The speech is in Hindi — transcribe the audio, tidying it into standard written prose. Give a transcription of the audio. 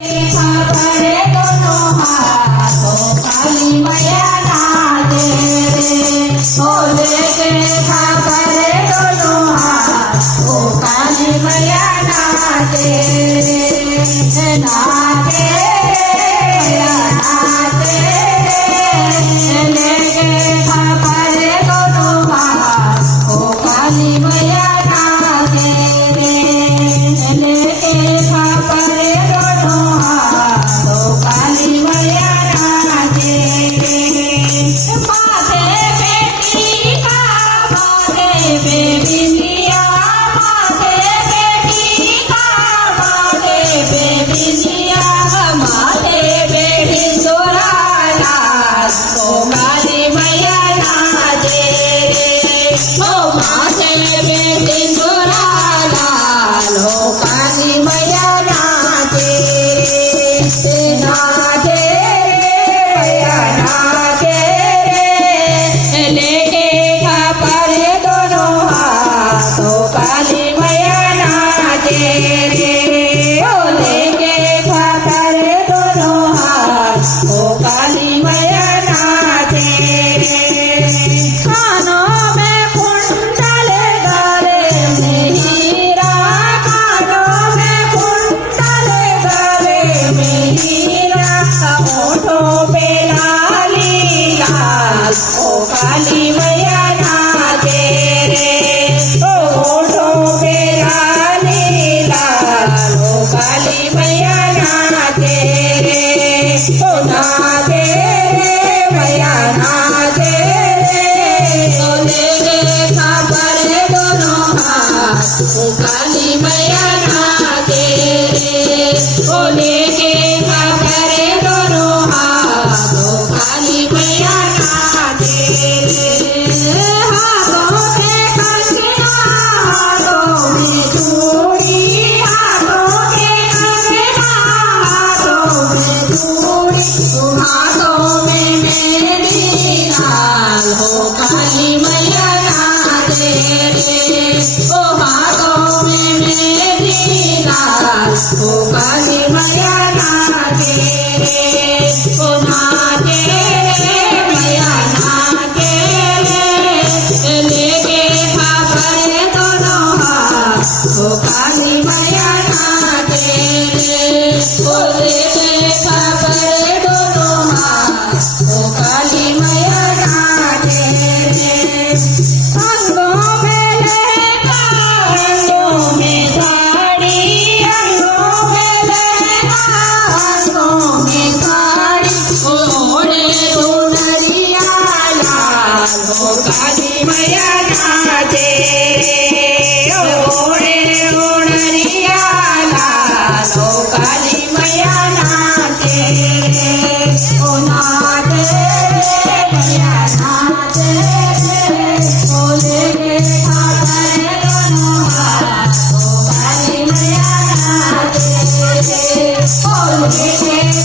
खबरे दोनों हाथों काली मैया नाचे रे ओ लेके खबरे दोनों हाथों काली मैया नाचे रे नाचे मैया नाचे लेके खबरे दोनों हाथों काली मैया नाचे रे लेके खबरे काली मैया नाचे रे ओ होठों पे लाली लाल ओ काली मैया नाचे रे ओ नाचे रे मैया नाचे रे ओ लेके खबरे दोनों हाथ ओ काली मैया नाचे रे ओ लेके खबरे दोनों हाथ ओ काली मैया काली मैया नाचे रे ओ नाचे रे मैया नाचे रे लेके खबरे दोनों हाथ ओ काली मैया नाचे रे ओ लेके खबरे दोनों हाथ ओ काली मैया नाचे रे अंगों में लहंगा अंगों में साड़ी काली मैया नाचे रे ओढ़े ओढ़रिया लाल ओ काली मैया नाचे रे ओ नाचे रे मैया नाचे रे ओ लेके खबरे दोनों हाथ ओ काली मैया नाचे रे ओ लेके